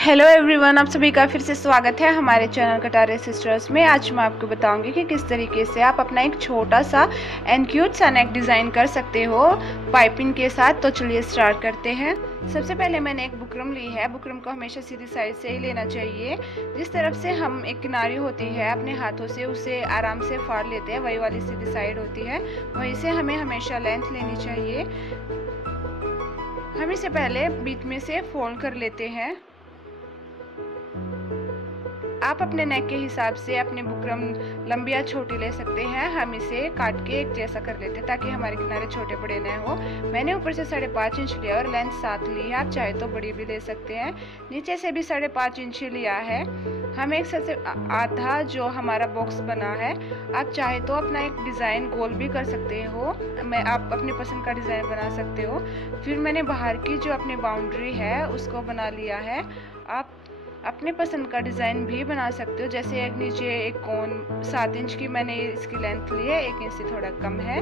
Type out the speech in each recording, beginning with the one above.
Hello everyone, आप सभी का फिर से स्वागत है हमारे चैनल कटारे सिस्टर्स में। आज मैं आपको बताऊंगी कि किस तरीके से आप अपना एक छोटा सा एंड क्यूट सा नेक डिज़ाइन कर सकते हो पाइपिंग के साथ। तो चलिए स्टार्ट करते हैं। सबसे पहले मैंने एक बुकरम ली है। बुकरम को हमेशा सीधी साइड से ही लेना चाहिए। जिस तरफ से हम एक किनारी होती है अपने हाथों से उसे आराम से फाड़ लेते हैं, वही वाली सीधी साइड होती है, वहीं से हमें हमेशा लेंथ लेनी चाहिए। हम इसे पहले बीच में से फोल्ड कर लेते हैं। आप अपने नेक के हिसाब से अपनी बुकरम लंबी या छोटी ले सकते हैं। हम इसे काट के एक जैसा कर लेते हैं ताकि हमारे किनारे छोटे बड़े न हो। मैंने ऊपर से 5.5 इंच लिया और लेंथ 7 ली है। आप चाहे तो बड़ी भी ले सकते हैं। नीचे से भी 5.5 इंच लिया है। हम एक सबसे आधा जो हमारा बॉक्स बना है, आप चाहे तो अपना एक डिज़ाइन गोल भी कर सकते हो। आप अपनी पसंद का डिज़ाइन बना सकते हो। फिर मैंने बाहर की जो अपनी बाउंड्री है उसको बना लिया है। आप अपने पसंद का डिज़ाइन भी बना सकते हो। जैसे एक नीचे एक कोन 7 इंच की मैंने इसकी लेंथ ली है, 1 इंच से थोड़ा कम है।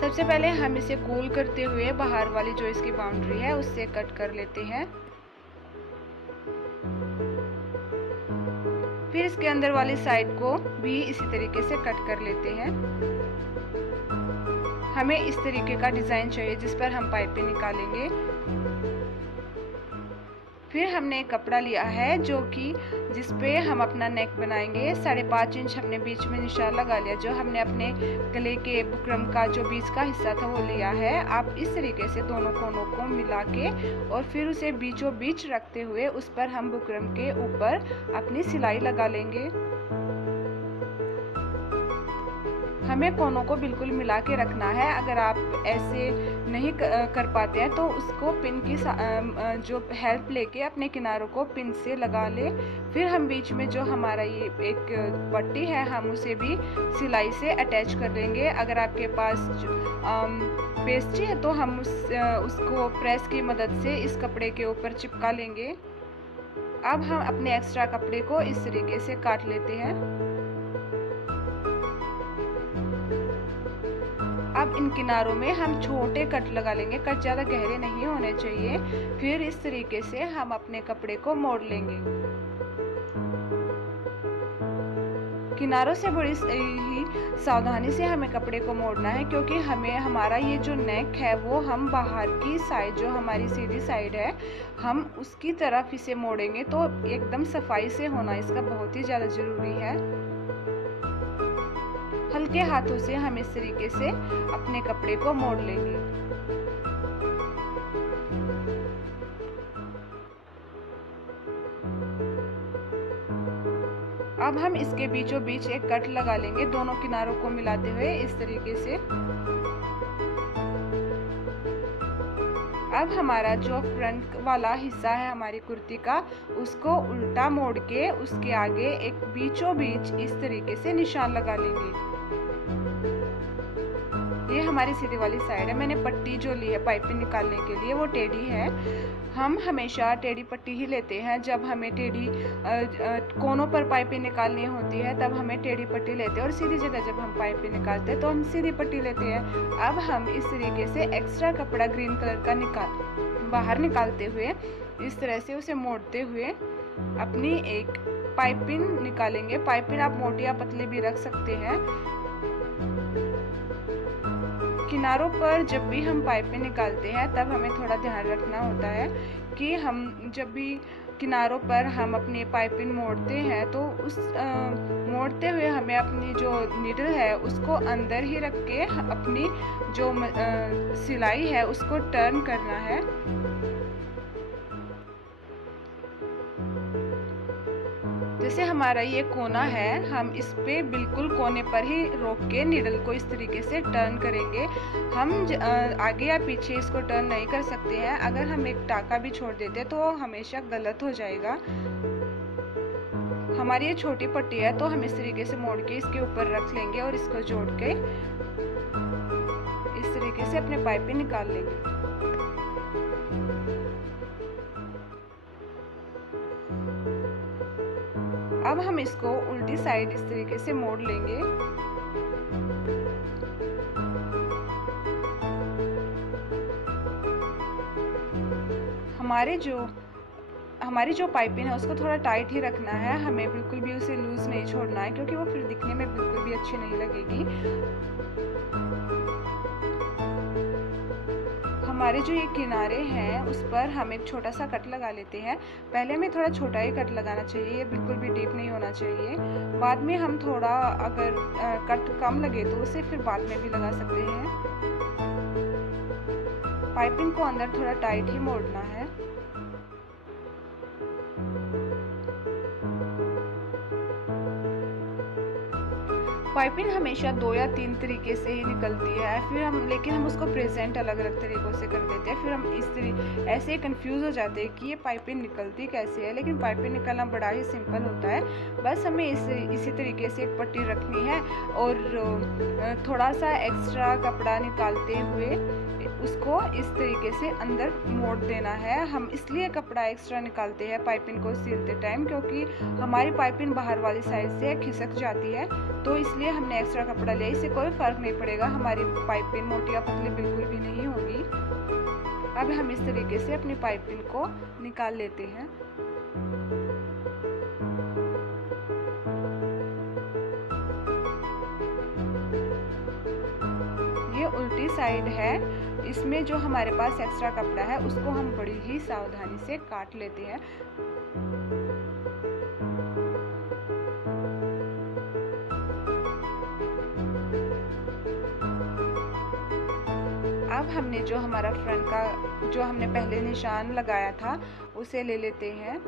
सबसे पहले हम इसे गोल करते हुए बाहर वाली जो इसकी बाउंड्री है उससे कट कर लेते हैं। फिर इसके अंदर वाली साइड को भी इसी तरीके से कट कर लेते हैं। हमें इस तरीके का डिज़ाइन चाहिए जिस पर हम पाइपें निकालेंगे। फिर हमने एक कपड़ा लिया है जो कि जिस पे हम अपना नेक बनाएंगे। 5.5 इंच हमने बीच में निशान लगा लिया। जो हमने अपने गले के बुकरम का जो बीच का हिस्सा था वो लिया है। आप इस तरीके से दोनों कोनों को मिला के और फिर उसे बीचों बीच रखते हुए उस पर हम बुकरम के ऊपर अपनी सिलाई लगा लेंगे। हमें कोनों को बिल्कुल मिला के रखना है। अगर आप ऐसे नहीं कर पाते हैं तो उसको पिन की जो हेल्प लेके अपने किनारों को पिन से लगा ले। फिर हम बीच में जो हमारा ये एक पट्टी है हम उसे भी सिलाई से अटैच कर लेंगे। अगर आपके पास पेस्ट्री है तो हम उसको प्रेस की मदद से इस कपड़े के ऊपर चिपका लेंगे। अब हम अपने एक्स्ट्रा कपड़े को इस तरीके से काट लेते हैं। अब इन किनारों में हम छोटे कट लगा लेंगे। कट ज़्यादा गहरे नहीं होने चाहिए। फिर इस तरीके से हम अपने कपड़े को मोड़ लेंगे। किनारों से बड़ी ही सावधानी से हमें कपड़े को मोड़ना है, क्योंकि हमें हमारा ये जो नेक है वो हम बाहर की साइड जो हमारी सीधी साइड है हम उसकी तरफ इसे मोड़ेंगे। तो एकदम सफाई से होना इसका बहुत ही ज़्यादा ज़रूरी है। हल्के हाथों से हम इस तरीके से अपने कपड़े को मोड़ लेंगे। अब हम इसके बीचों बीच एक कट लगा लेंगे, दोनों किनारों को मिलाते हुए इस तरीके से। अब हमारा जो फ्रंट वाला हिस्सा है हमारी कुर्ती का उसको उल्टा मोड़ के उसके आगे एक बीचों बीच इस तरीके से निशान लगा लेंगे। ये हमारी सीधी वाली साइड है। मैंने पट्टी जो ली है पाइपिंग निकालने के लिए वो टेढ़ी है। हम हमेशा टेढ़ी पट्टी ही लेते हैं। जब हमें टेढ़ी कोनों पर पाइपिंग निकालनी होती है तब हमें टेढ़ी पट्टी लेते हैं, और सीधी जगह जब हम पाइपिंग निकालते हैं तो हम सीधी पट्टी लेते हैं। अब हम इस तरीके से एक्स्ट्रा कपड़ा ग्रीन कलर का बाहर निकालते हुए इस तरह से उसे मोड़ते हुए अपनी एक पाइपिंग निकालेंगे। पाइपिंग आप मोटी या पतली भी रख सकते हैं। किनारों पर जब भी हम पाइपें निकालते हैं तब हमें थोड़ा ध्यान रखना होता है कि हम जब भी किनारों पर हम अपनी पाइपिंग मोड़ते हैं तो उस मोड़ते हुए हमें अपनी जो नीडल है उसको अंदर ही रख के अपनी जो सिलाई है उसको टर्न करना है। जैसे हमारा ये कोना है हम इस पे बिल्कुल कोने पर ही रोक के नीडल को इस तरीके से टर्न करेंगे। हम आगे या पीछे इसको टर्न नहीं कर सकते हैं। अगर हम एक टाका भी छोड़ देते तो वो हमेशा गलत हो जाएगा। हमारी ये छोटी पट्टी है तो हम इस तरीके से मोड़ के इसके ऊपर रख लेंगे और इसको जोड़ के इस तरीके से अपने पाइपें निकाल लेंगे। अब हम इसको उल्टी साइड इस तरीके से मोड़ लेंगे। हमारी जो पाइपिंग है उसको थोड़ा टाइट ही रखना है, हमें बिल्कुल भी उसे लूज़ नहीं छोड़ना है, क्योंकि वो फिर दिखने में बिल्कुल भी अच्छी नहीं लगेगी। हमारे जो ये किनारे हैं उस पर हम एक छोटा सा कट लगा लेते हैं। पहले हमें थोड़ा छोटा ही कट लगाना चाहिए, ये बिल्कुल भी डीप नहीं होना चाहिए। बाद में हम थोड़ा अगर कट कम लगे तो उसे फिर बाद में भी लगा सकते हैं। पाइपिंग को अंदर थोड़ा टाइट ही मोड़ना है। पाइपिंग हमेशा 2 या 3 तरीके से ही निकलती है, लेकिन हम उसको प्रेजेंट अलग अलग तरीक़ों से कर देते हैं। फिर हम ऐसे कंफ्यूज हो जाते हैं कि ये पाइपिंग निकलती कैसे है, लेकिन पाइपिंग निकलना बड़ा ही सिंपल होता है। बस हमें इसी तरीके से एक पट्टी रखनी है और थोड़ा सा एक्स्ट्रा कपड़ा निकालते हुए उसको इस तरीके से अंदर मोड़ देना है। हम इसलिए कपड़ा एक्स्ट्रा निकालते हैं पाइपिंग को सिलते टाइम, क्योंकि हमारी पाइपिंग बाहर वाली साइड से खिसक जाती है, तो इसलिए हमने एक्स्ट्रा कपड़ा लिया। इससे कोई फ़र्क नहीं पड़ेगा, हमारी पाइपिंग मोटी या पतली बिल्कुल भी नहीं होगी। अब हम इस तरीके से अपनी पाइपिंग को निकाल लेते हैं। ये उल्टी साइड है, इसमें जो हमारे पास एक्स्ट्रा कपड़ा है उसको हम बड़ी ही सावधानी से काट लेते हैं। अब हमने जो हमारा फ्रंट का जो हमने पहले निशान लगाया था उसे ले लेते हैं।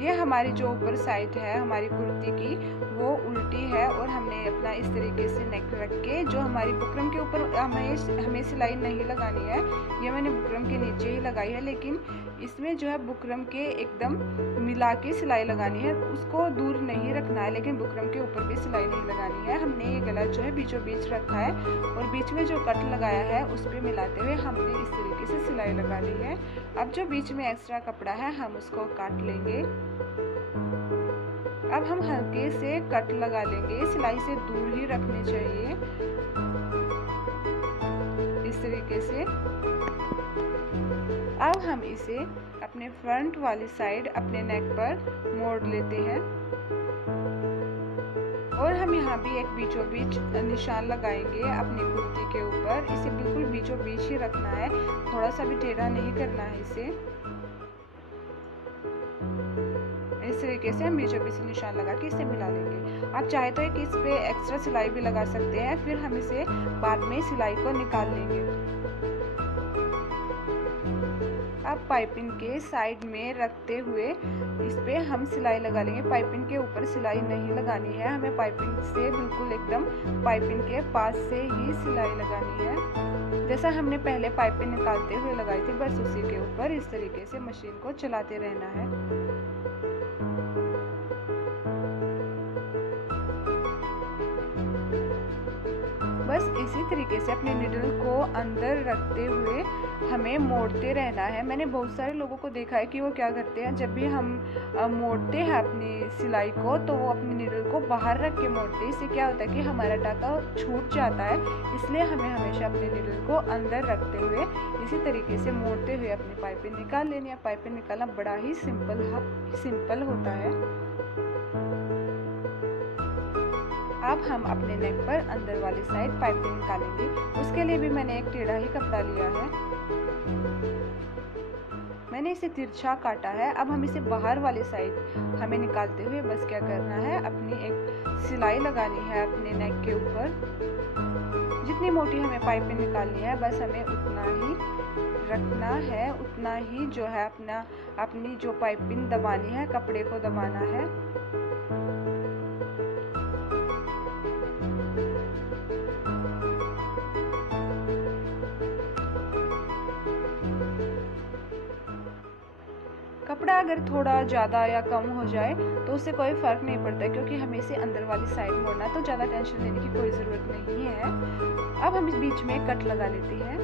ये हमारी जो ऊपर साइड है हमारी कुर्ती की वो उल्टी है और हमने अपना इस तरीके से नेक रख के जो हमारी बुकरम के ऊपर हमें सिलाई नहीं लगानी है, ये मैंने बुकरम के नीचे ही लगाई है, लेकिन इसमें जो है बुकरम के एकदम मिला के सिलाई लगानी है, उसको दूर नहीं रखना है, लेकिन बुकरम के ऊपर भी सिलाई नहीं लगानी है। हमने ये गला जो है बीचों बीच रखा है और बीच में जो कट लगाया है उस पर मिलाते हुए हमने इस तरीके से सिलाई लगा ली है। अब जो बीच में एक्स्ट्रा कपड़ा है हम उसको काट लेंगे। अब हम हल्के से कट लगा लेंगे, सिलाई से दूर ही रखनी चाहिए इस तरीके से। अब हम इसे अपने फ्रंट वाली साइड अपने नेक पर मोड़ लेते हैं और हम यहाँ भी एक बीचों बीच निशान लगाएंगे अपनी कुर्ती के ऊपर। इसे बिल्कुल बीचों बीच ही रखना है, थोड़ा सा भी टेढ़ा नहीं करना है इसे। इस तरीके से हम बीचों बीच निशान लगा के इसे मिला लेंगे। आप चाहे तो एक इस पे एक्स्ट्रा सिलाई भी लगा सकते हैं, फिर हम इसे बाद में सिलाई को निकाल लेंगे। अब पाइपिंग के साइड में रखते हुए इस पे हम सिलाई लगा लेंगे। पाइपिंग के ऊपर सिलाई नहीं लगानी है, हमें पाइपिंग से बिल्कुल एकदम पाइपिंग के पास से ही सिलाई लगानी है। जैसा हमने पहले पाइपिंग निकालते हुए लगाई थी, बस उसी के ऊपर इस तरीके से मशीन को चलाते रहना है। बस इसी तरीके से अपने निडल को अंदर रखते हुए हमें मोड़ते रहना है। मैंने बहुत सारे लोगों को देखा है कि वो क्या करते हैं, जब भी हम मोड़ते हैं अपनी सिलाई को तो वो अपनी निडल को बाहर रख के मोड़ते हैं। इससे क्या होता है कि हमारा टाका छूट जाता है, इसलिए हमें हमेशा अपने निडल को अंदर रखते हुए इसी तरीके से मोड़ते हुए अपनी पाइपिंग निकाल लेनी है। पाइपिंग निकालना बड़ा ही सिंपल होता है। अब हम अपने नेक पर अंदर वाली साइड पाइपिंग निकालेंगे। उसके लिए भी मैंने एक टेढ़ा ही कपड़ा लिया है, मैंने इसे तिरछा काटा है। अब हम इसे बाहर वाली साइड हमें निकालते हुए बस क्या करना है, अपनी एक सिलाई लगानी है अपने नेक के ऊपर। जितनी मोटी हमें पाइपिंग निकालनी है बस हमें उतना ही रखना है, उतना ही जो है अपनी जो पाइपिंग दबानी है, कपड़े को दबाना है। कपड़ा अगर थोड़ा ज़्यादा या कम हो जाए तो उससे कोई फ़र्क नहीं पड़ता, क्योंकि हमें इसे अंदर वाली साइड मोड़ना है, तो ज़्यादा टेंशन लेने की कोई ज़रूरत नहीं है। अब हम इस बीच में कट लगा लेते हैं।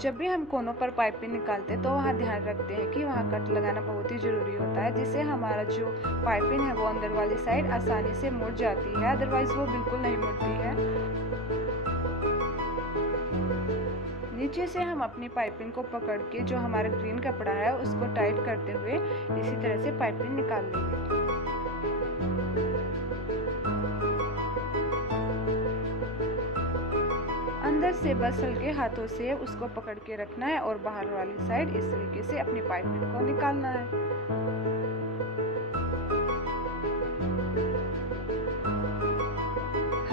जब भी हम कोनों पर पाइपिंग निकालते हैं तो वहाँ ध्यान रखते हैं कि वहाँ कट लगाना बहुत ही ज़रूरी होता है, जिससे हमारा जो पाइपिंग है वो अंदर वाली साइड आसानी से मुड़ जाती है, अदरवाइज़ वो बिल्कुल नहीं मुड़ती है। नीचे से हम अपनी पाइपिंग को पकड़ के जो हमारा ग्रीन कपड़ा है उसको टाइट करते हुए इसी तरह से पाइपिंग निकाल लेंगे। अंदर से बस हल्के हाथों से उसको पकड़ के रखना है और बाहर वाली साइड इस तरीके से अपनी पाइपिंग को निकालना है।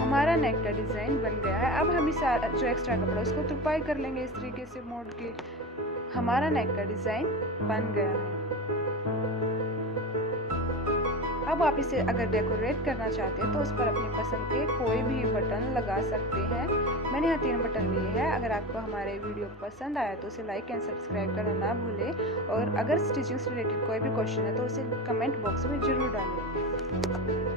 हमारा नेक का डिज़ाइन बन गया है। अब हम इस जो एक्स्ट्रा कपड़ा उसको तुरपाई कर लेंगे इस तरीके से मोड़ के। हमारा नेक का डिज़ाइन बन गया है। अब आप इसे अगर डेकोरेट करना चाहते हैं तो उस पर अपनी पसंद के कोई भी बटन लगा सकते हैं। मैंने यहाँ 3 बटन लिए हैं। अगर आपको हमारे वीडियो पसंद आया तो उसे लाइक एंड सब्सक्राइब करना ना भूलें और अगर स्टिचिंग से रिलेटेड कोई भी क्वेश्चन है तो उसे कमेंट बॉक्स में ज़रूर डालें।